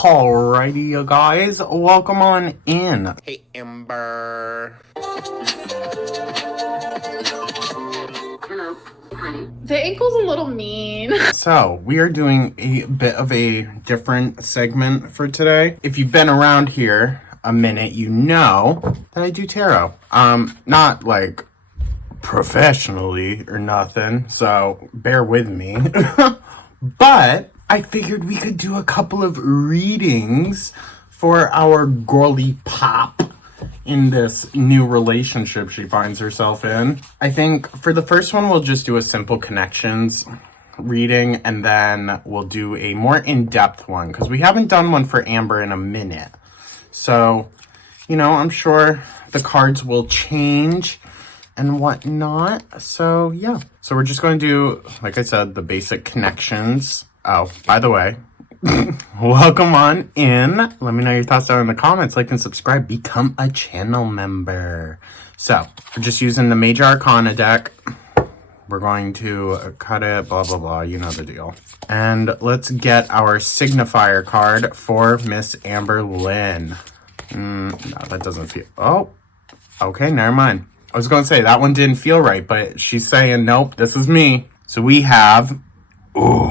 Alrighty, you guys, welcome on in. Hey, Amber. The ankle's a little mean. So, we are doing a bit of a different segment for today. If you've been around here a minute, you know that I do tarot. Not like professionally or nothing, so bear with me. But I figured we could do a couple of readings for our girly pop in this new relationship she finds herself in. I think for the first one, we'll just do a simple connections reading, and then we'll do a more in-depth one, because we haven't done one for Amber in a minute. So, you know, I'm sure the cards will change and whatnot. So, yeah. So we're just going to do, like I said, the basic connections. Oh, by the way, welcome on in. Let me know your thoughts down in the comments. Like and subscribe. Become a channel member. So, we're just using the Major Arcana deck. We're going to cut it, blah, blah, blah. You know the deal. And let's get our signifier card for Miss Amberlynn. No, that doesn't feel... Oh, okay, never mind. I was going to say, that one didn't feel right, but she's saying, nope, this is me. So we have... Ooh...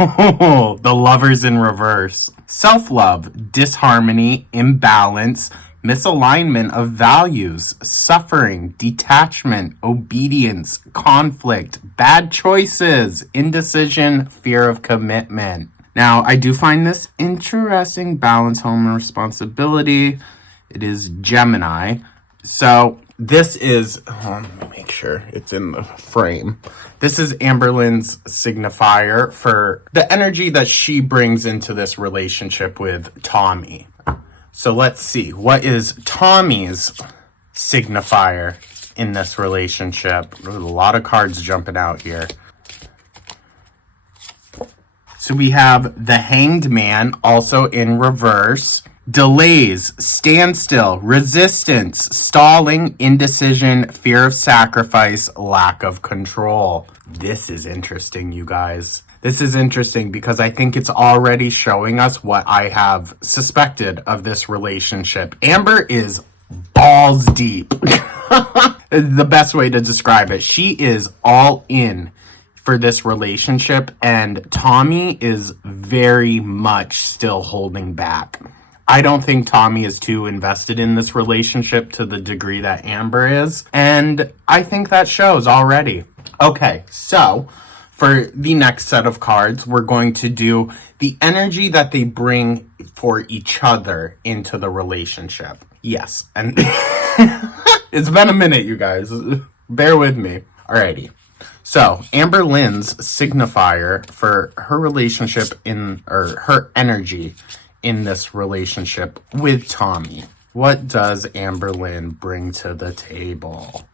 the Lovers in reverse. Self-love, disharmony, imbalance, misalignment of values, suffering, detachment, obedience, conflict, bad choices, indecision, fear of commitment. Now, I do find this interesting. Balance, home, and responsibility. It is Gemini. So this is, let me make sure it's in the frame. This is Amberlynn's signifier for the energy that she brings into this relationship with Tommy. So let's see, what is Tommy's signifier in this relationship? There's a lot of cards jumping out here. So we have the Hanged Man, also in reverse. Delays, standstill, resistance, stalling, indecision, fear of sacrifice, lack of control. This is interesting, you guys. This is interesting because I think it's already showing us what I have suspected of this relationship. Amber is balls deep. The best way to describe it. She is all in for this relationship, and Tommy is very much still holding back. I don't think Tommy is too invested in this relationship to the degree that Amber is, and I think that shows already. Okay, so for the next set of cards, we're going to do the energy that they bring for each other into the relationship. Yes, and it's been a minute, you guys. Bear with me. Alrighty. So, Amberlynn's signifier for her relationship or her energy in this relationship with Tommy. What does Amberlynn bring to the table?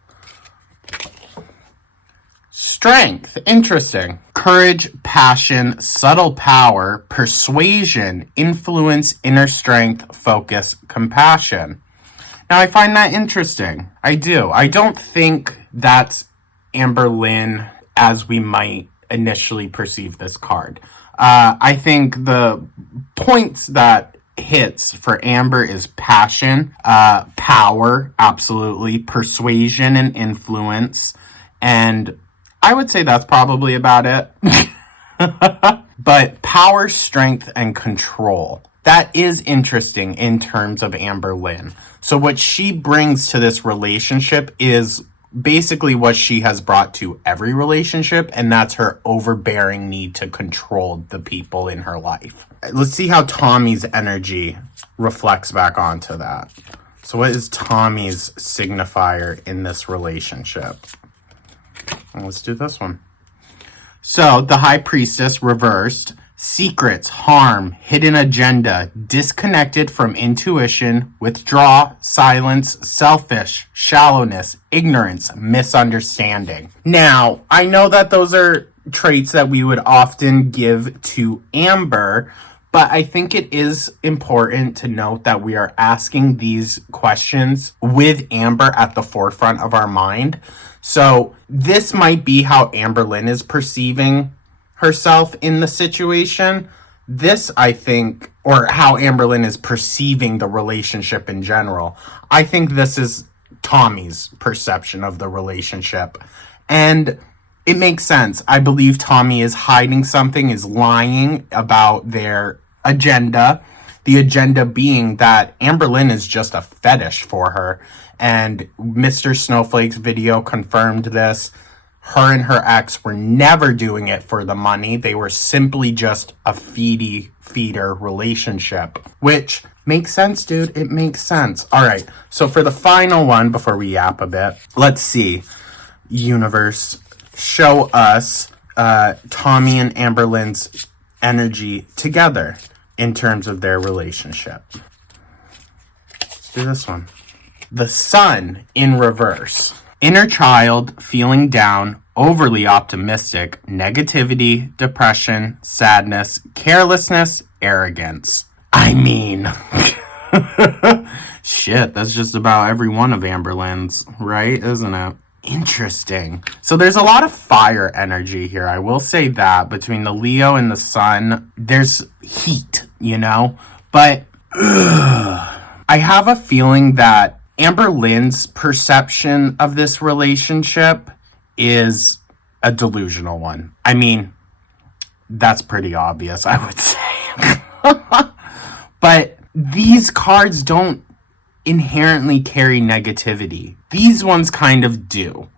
Strength. Interesting. Courage, passion, subtle power, persuasion, influence, inner strength, focus, compassion. Now, I find that interesting. I do. I don't think that's Amberlynn as we might initially perceive this card. I think the points that hits for Amber is passion, power, absolutely, persuasion and influence, and I would say that's probably about it. But power, strength, and control. That is interesting in terms of Amberlynn. So what she brings to this relationship is basically what she has brought to every relationship, and that's her overbearing need to control the people in her life. Let's see how Tommy's energy reflects back onto that. So what is Tommy's signifier in this relationship? Well, let's do this one. So the High Priestess reversed. Secrets, harm, hidden agenda, disconnected from intuition, withdraw, silence, selfish, shallowness, ignorance, misunderstanding. Now, I know that those are traits that we would often give to Amber, but I think it is important to note that we are asking these questions with Amber at the forefront of our mind. So this might be how Amberlynn is perceiving herself in the situation, this, I think, or how Amberlynn is perceiving the relationship in general, I think this is Tommy's perception of the relationship. And it makes sense. I believe Tommy is hiding something, is lying about their agenda. The agenda being that Amberlynn is just a fetish for her. And Mr. Snowflake's video confirmed this. Her and her ex were never doing it for the money. They were simply just a feeder relationship. Which makes sense, dude. It makes sense. All right. So for the final one, before we yap a bit, let's see. Universe, show us Tommy and Amberlynn's energy together in terms of their relationship. Let's do this one. The Sun in reverse. Inner child, feeling down, overly optimistic, negativity, depression, sadness, carelessness, arrogance. I mean, shit, that's just about every one of Amberlynn's, right? Isn't it? Interesting. So there's a lot of fire energy here. I will say that between the Leo and the Sun, there's heat, you know? But I have a feeling that Amberlynn's perception of this relationship is a delusional one. I mean, that's pretty obvious, I would say. But these cards don't inherently carry negativity. These ones kind of do.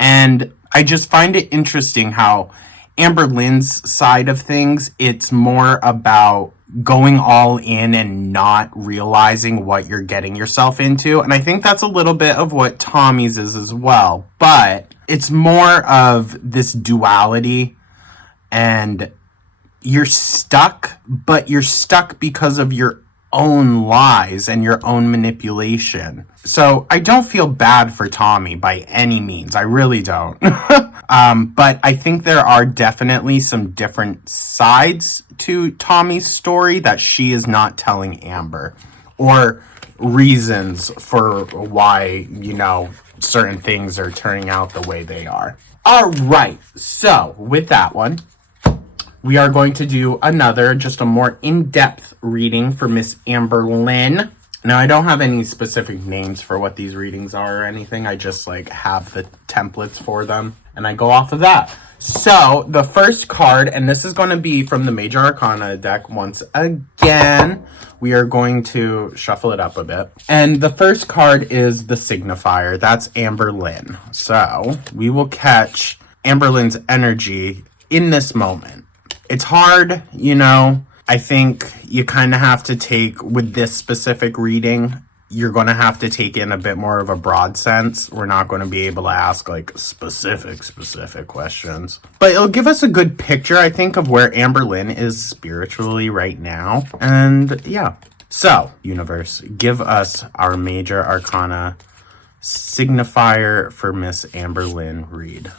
And I just find it interesting how Amberlynn's side of things, it's more about going all in and not realizing what you're getting yourself into. And I think that's a little bit of what Tommy's is as well. But it's more of this duality, and you're stuck, but you're stuck because of your own lies and your own manipulation. So I don't feel bad for Tommy by any means. I really don't. But I think there are definitely some different sides to Tommy's story that she is not telling Amber, or reasons for why, you know, certain things are turning out the way they are. All right. So with that one, we are going to do another, just a more in-depth reading for Miss Amberlynn. Now, I don't have any specific names for what these readings are or anything. I just, have the templates for them, and I go off of that. So, the first card, and this is going to be from the Major Arcana deck once again. We are going to shuffle it up a bit. And the first card is the Signifier. That's Amberlynn. So, we will catch Amberlynn's energy in this moment. It's hard, you know. I think you kind of have to take, with this specific reading, you're going to have to take in a bit more of a broad sense. We're not going to be able to ask, specific questions. But it'll give us a good picture, I think, of where Amberlynn is spiritually right now. And, yeah. So, universe, give us our Major Arcana signifier for Miss Amberlynn read.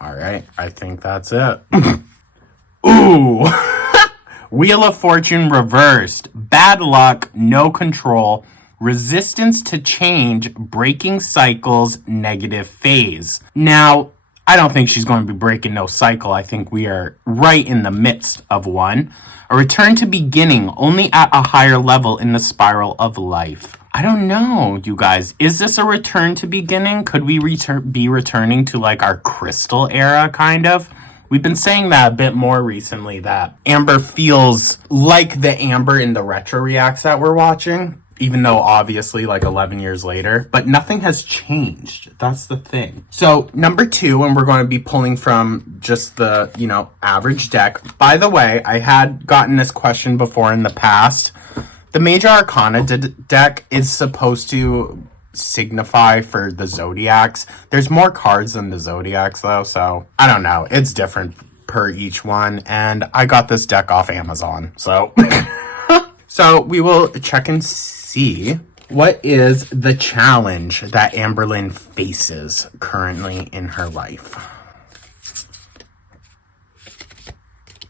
All right, I think that's it. Ooh! Wheel of Fortune reversed. Bad luck, no control, resistance to change, breaking cycles, negative phase. Now, I don't think she's going to be breaking no cycle. I think we are right in the midst of one. A return to beginning, only at a higher level in the spiral of life. I don't know, you guys. Is this a return to beginning? Could we be returning to our crystal era, kind of? We've been saying that a bit more recently, that Amber feels like the Amber in the retro reacts that we're watching, even though obviously 11 years later, but nothing has changed. That's the thing. So number 2, and we're going to be pulling from just the, average deck. By the way, I had gotten this question before in the past. The Major Arcana deck is supposed to signify for the zodiacs. There's more cards than the zodiacs though, so I don't know. It's different per each one, and I got this deck off Amazon, so so we will check and see what is the challenge that Amberlynn faces currently in her life.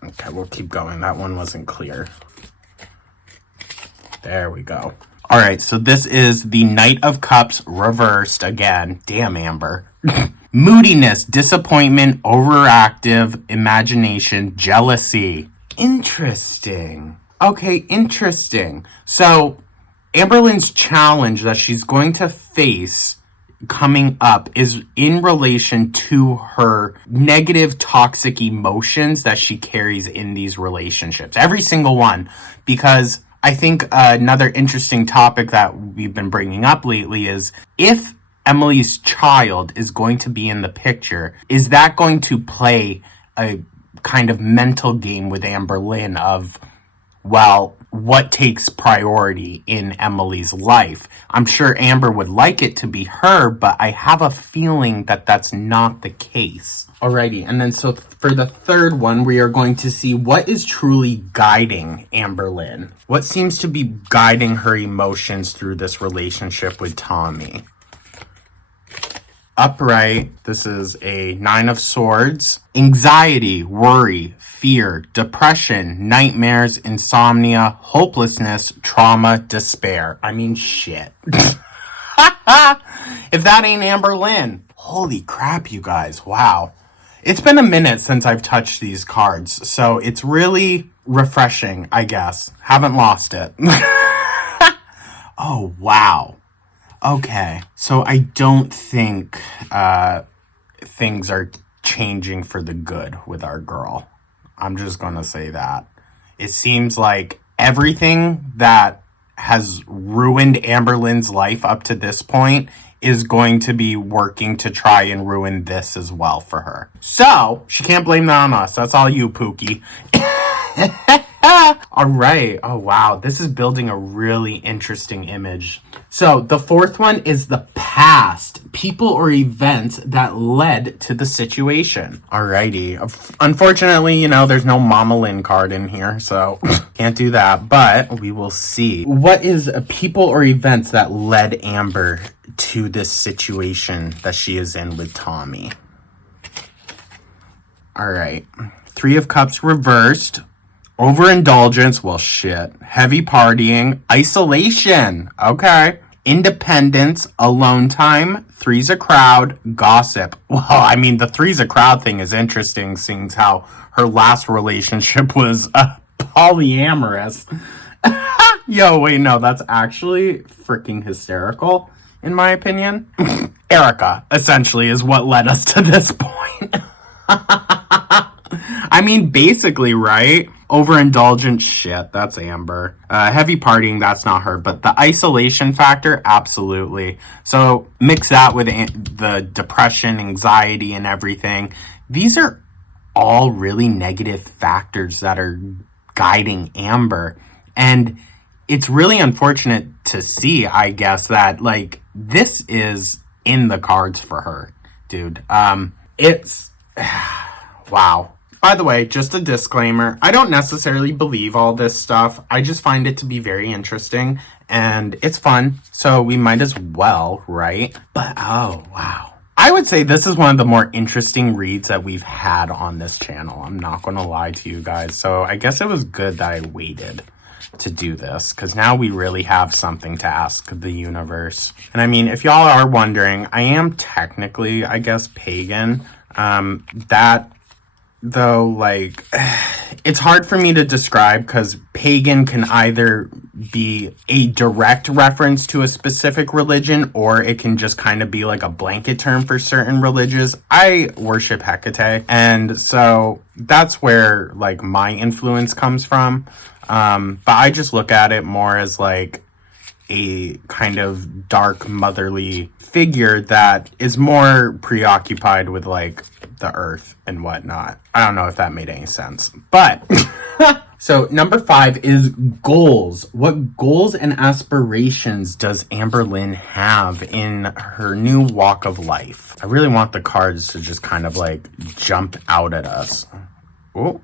Okay, we'll keep going. That one wasn't clear. There we go. All right, so this is the Knight of Cups reversed again. Damn, Amber. Moodiness, disappointment, overactive, imagination, jealousy. Interesting. Okay, interesting. So, Amberlynn's challenge that she's going to face coming up is in relation to her negative toxic emotions that she carries in these relationships. Every single one. Because I think another interesting topic that we've been bringing up lately is if Emily's child is going to be in the picture, is that going to play a kind of mental game with Amberlynn of, well, what takes priority in Emily's life? I'm sure Amber would like it to be her, but I have a feeling that that's not the case. Alrighty, and then so for the third one, we are going to see what is truly guiding Amberlynn. What seems to be guiding her emotions through this relationship with Tommy? Upright, this is a 9 of Swords. Anxiety, worry, fear, depression, nightmares, insomnia, hopelessness, trauma, despair. I mean, shit. If that ain't Amberlynn. Holy crap, you guys. Wow. It's been a minute since I've touched these cards, so it's really refreshing, I guess. Haven't lost it. Oh, wow. Okay, so I don't think things are changing for the good with our girl. I'm just gonna say that. It seems like everything that has ruined Amberlynn's life up to this point is going to be working to try and ruin this as well for her. So, she can't blame that on us. That's all you, Pookie. All right. Oh, wow. This is building a really interesting image. So the fourth one is the past. People or events that led to the situation. Alrighty. Unfortunately, there's no Mama Lynn card in here, so can't do that. But we will see. What is people or events that led Amber to this situation that she is in with Tommy? Alright. 3 of Cups reversed. Overindulgence, well, shit. Heavy partying, isolation, okay. Independence, alone time, 3's a crowd, gossip. Well, I mean, the 3's a crowd thing is interesting, seeing how her last relationship was polyamorous. Yo, wait, no, that's actually freaking hysterical, in my opinion. Erica, essentially, is what led us to this point. I mean, basically, right? Overindulgent, shit, that's Amber. Heavy partying, that's not her. But the isolation factor, absolutely. So mix that with the depression, anxiety, and everything. These are all really negative factors that are guiding Amber. And it's really unfortunate to see, I guess, that, like, this is in the cards for her, dude. It's... wow. By the way, just a disclaimer, I don't necessarily believe all this stuff. I just find it to be very interesting, and it's fun, so we might as well, right? But, oh, wow. I would say this is one of the more interesting reads that we've had on this channel. I'm not going to lie to you guys. So I guess it was good that I waited to do this, because now we really have something to ask the universe. And I mean, if y'all are wondering, I am technically, I guess, pagan. That... though, like, it's hard for me to describe because pagan can either be a direct reference to a specific religion or it can just kind of be like a blanket term for certain religions. I worship Hecate, and so that's where, like, my influence comes from. But I just look at it more as, like, a kind of dark motherly figure that is more preoccupied with, like, the earth and whatnot. I don't know if that made any sense, but so number 5 is goals. What goals and aspirations does Amberlynn have in her new walk of life? I really want the cards to just kind of, like, jump out at us. Oh.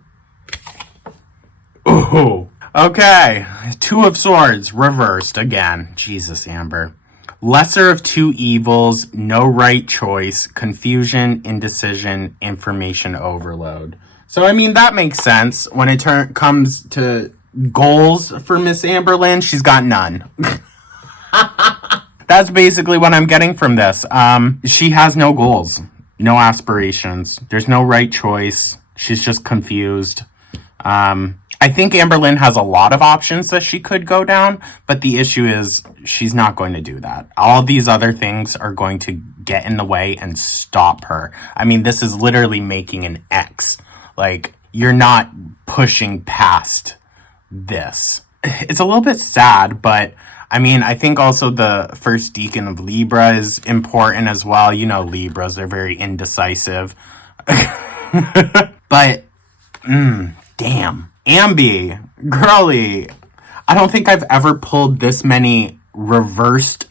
Oh. Okay. 2 of Swords reversed again. Jesus, Amber. Lesser of two evils, no right choice, confusion, indecision, information overload. So, I mean, that makes sense. When it comes to goals for Miss Amberlynn, she's got none. That's basically what I'm getting from this. She has no goals. no aspirations. There's no right choice. She's just confused. I think Amberlynn has a lot of options that she could go down, but the issue is she's not going to do that. All these other things are going to get in the way and stop her. I mean, this is literally making an X. Like, you're not pushing past this. It's a little bit sad, but I mean, I think also the first deacon of Libra is important as well. You know, Libras, they're very indecisive. But, damn. Ambi, girly, I don't think I've ever pulled this many reversed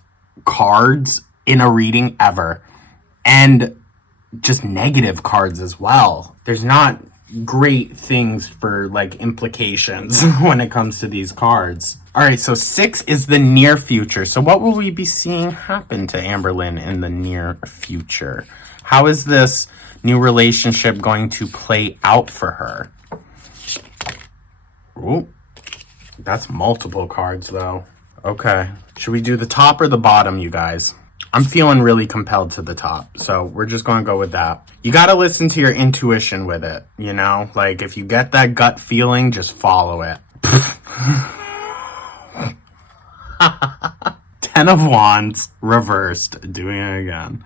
cards in a reading ever. And just negative cards as well. There's not great things for like implications when it comes to these cards. All right, so 6 is the near future. So what will we be seeing happen to Amberlynn in the near future? How is this new relationship going to play out for her? Ooh, that's multiple cards though. Okay, should we do the top or the bottom, you guys? I'm feeling really compelled to the top, so we're just going to go with that. You got to listen to your intuition with it, you know? Like, if you get that gut feeling, just follow it. 10 of Wands, reversed. Doing it again.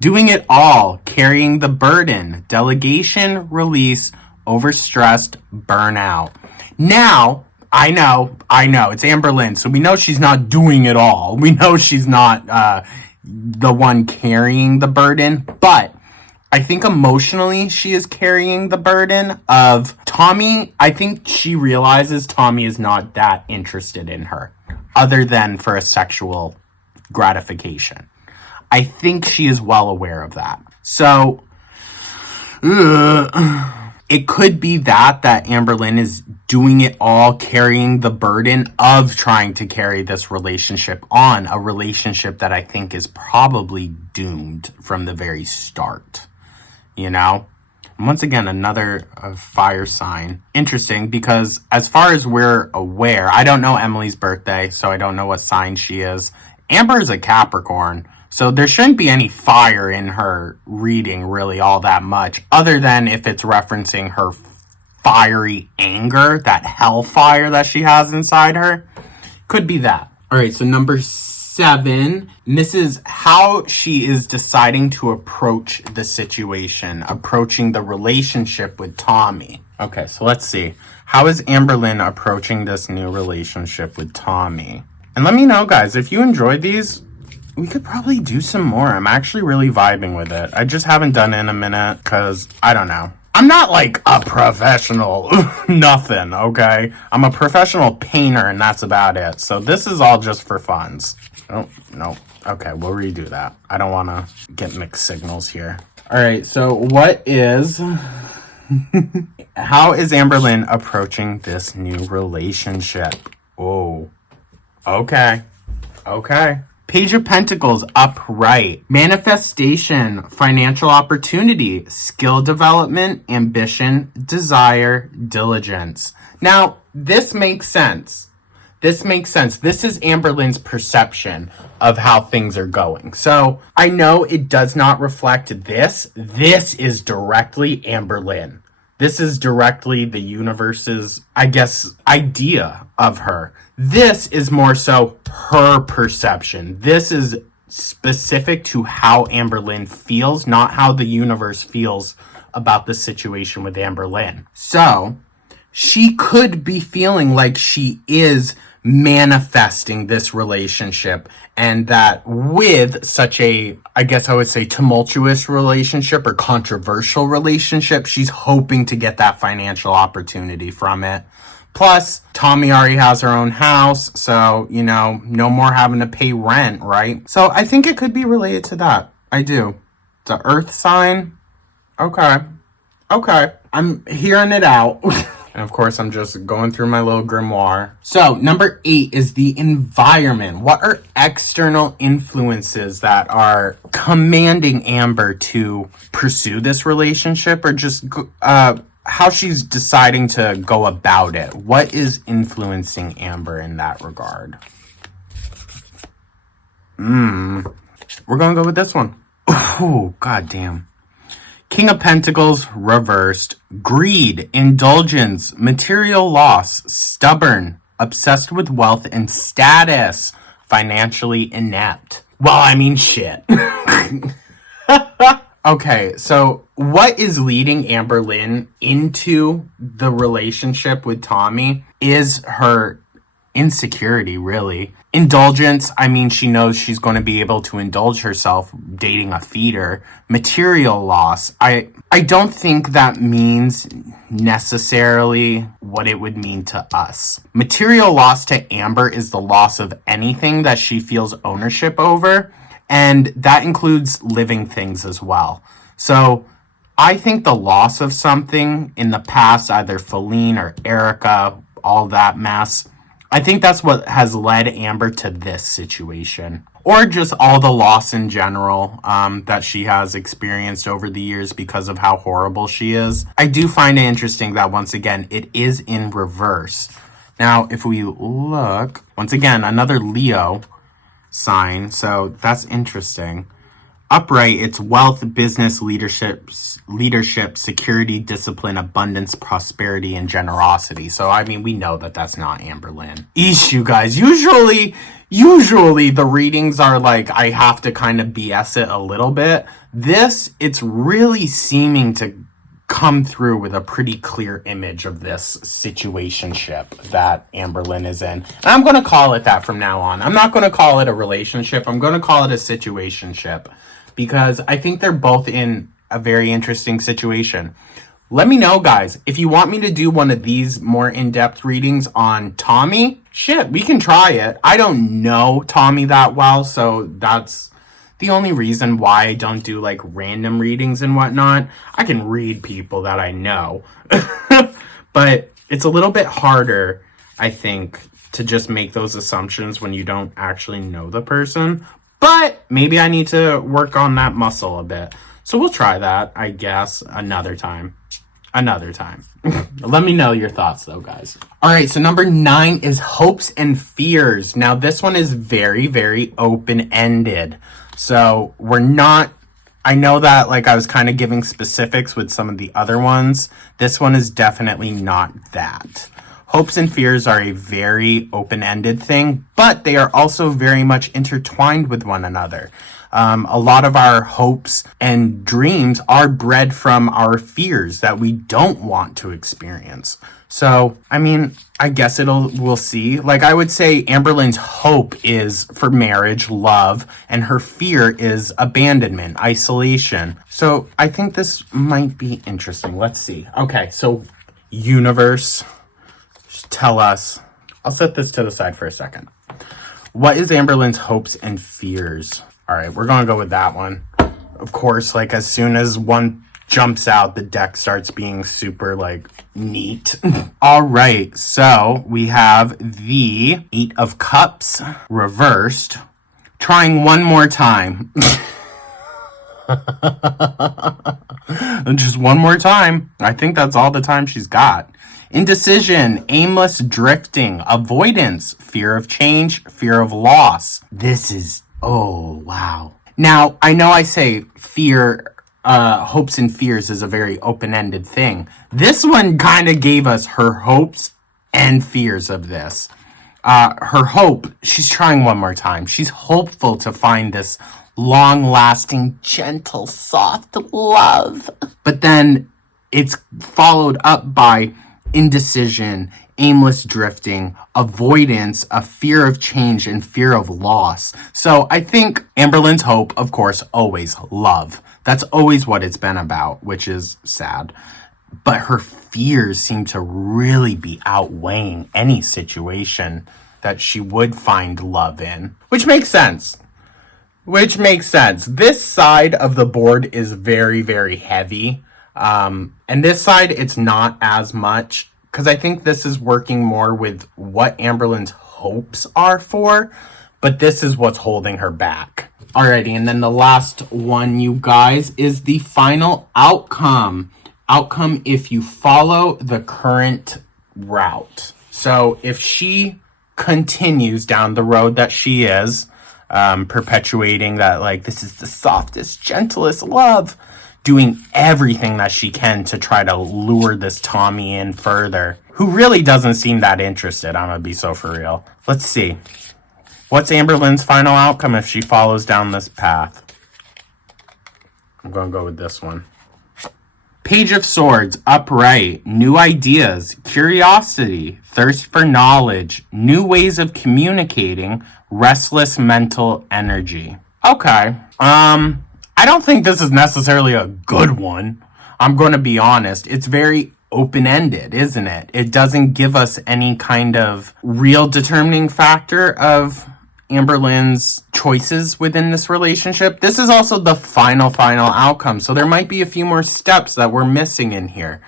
Doing it all. Carrying the burden. Delegation, release, overstressed, burnout. Now, I know, it's Amberlynn, so we know she's not doing it all. We know she's not the one carrying the burden, but I think emotionally she is carrying the burden of Tommy. I think she realizes Tommy is not that interested in her, other than for a sexual gratification. I think she is well aware of that. So, it could be that Amberlynn is doing it all, carrying the burden of trying to carry this relationship on, a relationship that I think is probably doomed from the very start, you know? And once again, another fire sign. Interesting, because as far as we're aware, I don't know Emily's birthday, so I don't know what sign she is. Amber is a Capricorn, so there shouldn't be any fire in her reading really all that much, other than if it's referencing her fiery anger, that hellfire that she has inside her. Could be that. All right, so number 7, this is how she is deciding to approach the situation, approaching the relationship with Tommy. Okay, so let's see. How is Amberlynn approaching this new relationship with Tommy? And let me know, guys, if you enjoyed these, we could probably do some more. I'm actually really vibing with it. I just haven't done it in a minute because, I don't know. I'm not like a professional nothing, okay? I'm a professional painter and that's about it. So this is all just for funs. Oh, no. Okay, we'll redo that. I don't want to get mixed signals here. All right, so what is... How is Amberlynn approaching this new relationship? Oh, okay. Okay. Page of Pentacles, upright. Manifestation, financial opportunity, skill development, ambition, desire, diligence. Now, this makes sense. This makes sense. This is Amberlynn's perception of how things are going. So, I know it does not reflect this. This is directly Amberlynn. This is directly the universe's, I guess, idea of her. This is more so her perception. This is specific to how Amberlynn feels, not how the universe feels about the situation with Amberlynn. So, she could be feeling like she is manifesting this relationship, and that with such a, I guess I would say, tumultuous relationship or controversial relationship, she's hoping to get that financial opportunity from it. Plus, Tommy already has her own house, so, you know, no more having to pay rent, right? So I think it could be related to that. I do. The earth sign? Okay. Okay. I'm hearing it out. And of course, I'm just going through my little grimoire. So, number 8 is the environment. What are external influences that are commanding Amber to pursue this relationship, or just how she's deciding to go about it? What is influencing Amber in that regard? We're going to go with this one. Oh, goddamn. King of Pentacles reversed. Greed, indulgence, material loss, stubborn, obsessed with wealth and status, financially inept. Well, I mean, shit. Okay, so what is leading Amberlynn into the relationship with Tommy is her insecurity, really. Indulgence, I mean, she knows she's going to be able to indulge herself dating a feeder. Material loss, I don't think that means necessarily what it would mean to us. Material loss to Amber is the loss of anything that she feels ownership over, and that includes living things as well. So I think the loss of something in the past, either Feline or Erica, all that mess, I think that's what has led Amber to this situation. Or just all the loss in general that she has experienced over the years because of how horrible she is. I do find it interesting that, once again, it is in reverse. Now, if we look, once again, another Leo sign, so that's interesting. Upright, it's wealth, business, leadership, security, discipline, abundance, prosperity, and generosity. So, I mean, we know that that's not Amberlynn. Eesh, you guys. Usually the readings are like, I have to kind of BS it a little bit. This, it's really seeming to come through with a pretty clear image of this situationship that Amberlynn is in. And I'm going to call it that from now on. I'm not going to call it a relationship. I'm going to call it a situationship, because I think they're both in a very interesting situation. Let me know, guys, if you want me to do one of these more in-depth readings on Tommy. Shit, we can try it. I don't know Tommy that well, so that's the only reason why I don't do like random readings and whatnot. I can read people that I know, but it's a little bit harder, I think, to just make those assumptions when you don't actually know the person. But maybe I need to work on that muscle a bit. So we'll try that, I guess, another time. Let me know your thoughts, though, guys. All right, so number 9 is hopes and fears. Now, this one is very, very open-ended. So we're not... I know that, like, I was kind of giving specifics with some of the other ones. This one is definitely not that. Hopes and fears are a very open-ended thing, but they are also very much intertwined with one another. A lot of our hopes and dreams are bred from our fears that we don't want to experience. So, I mean, I guess we'll see. Like, I would say Amberlynn's hope is for marriage, love, and her fear is abandonment, isolation. So, I think this might be interesting. Let's see. Okay, so universe, tell us. I'll set this to the side for a second. What is Amberlynn's hopes and fears? All right, we're going to go with that one. Of course, like, as soon as one jumps out, the deck starts being super, like, neat. All right, so we have the 8 of Cups reversed. Trying one more time. Just one more time. I think that's all the time she's got. Indecision, aimless drifting, avoidance, fear of change, fear of loss. This is... oh, wow. Now, I know I say fear, hopes and fears is a very open-ended thing. This one kind of gave us her hopes and fears of this. Her hope, she's trying one more time. She's hopeful to find this long-lasting, gentle, soft love. But then it's followed up by indecision, aimless drifting, avoidance, a fear of change, and fear of loss. So I think Amberlynn's hope, of course, always love. That's always what it's been about, which is sad. But her fears seem to really be outweighing any situation that she would find love in. Which makes sense. This side of the board is very, very heavy. And this side, it's not as much, because I think this is working more with what Amberlynn's hopes are for, but this is what's holding her back. Alrighty, and then the last one, you guys, is the final outcome. Outcome if you follow the current route. So if she continues down the road that she is, perpetuating that, like, this is the softest, gentlest love, doing everything that she can to try to lure this Tommy in further, who really doesn't seem that interested. I'm gonna be so for real. Let's see. What's Amberlynn's final outcome if she follows down this path? I'm gonna go with this one. Page of Swords, upright, new ideas, curiosity, thirst for knowledge, new ways of communicating, restless mental energy. Okay. I don't think this is necessarily a good one. I'm going to be honest. It's very open-ended, isn't it? It doesn't give us any kind of real determining factor of Amberlynn's choices within this relationship. This is also the final outcome, so there might be a few more steps that we're missing in here.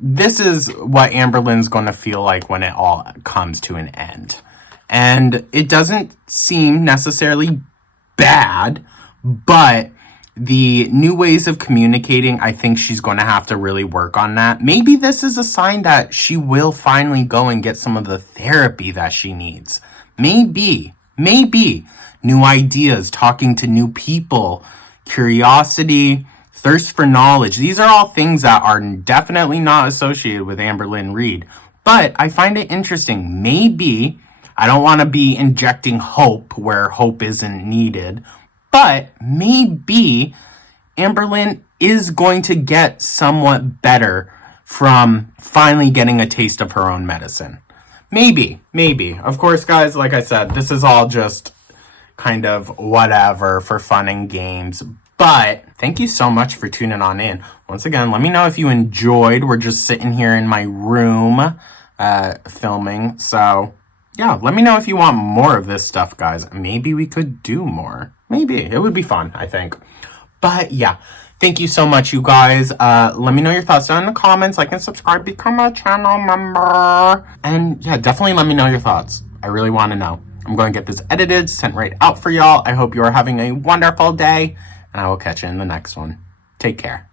This is what Amberlynn's going to feel like when it all comes to an end. And it doesn't seem necessarily bad, but the new ways of communicating, I think she's going to have to really work on that. Maybe this is a sign that she will finally go and get some of the therapy that she needs. Maybe. New ideas, talking to new people, curiosity, thirst for knowledge. These are all things that are definitely not associated with Amberlynn Reid. But I find it interesting. Maybe, I don't want to be injecting hope where hope isn't needed, but maybe Amberlynn is going to get somewhat better from finally getting a taste of her own medicine. Maybe. Of course, guys, like I said, this is all just kind of whatever for fun and games. But thank you so much for tuning on in. Once again, let me know if you enjoyed. We're just sitting here in my room filming. So, yeah, let me know if you want more of this stuff, guys. Maybe we could do more. Maybe. It would be fun, I think. But, yeah. Thank you so much, you guys. Let me know your thoughts down in the comments. Like and subscribe. Become a channel member. And, yeah, definitely let me know your thoughts. I really want to know. I'm going to get this edited, sent right out for y'all. I hope you are having a wonderful day. And I will catch you in the next one. Take care.